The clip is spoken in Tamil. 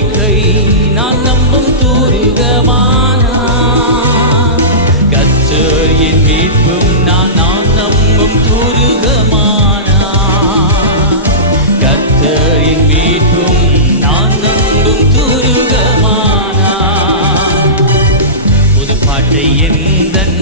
நம்பிக்கை நான் நம்பும் தூருகமானா கச்சர் என் மீட்பும் நான் நான் நம்பும் தூருகமானா கத்தர் என் மீட்பும் நான் நம்பும் தூருகமானா புது பாட்டை எந்தன்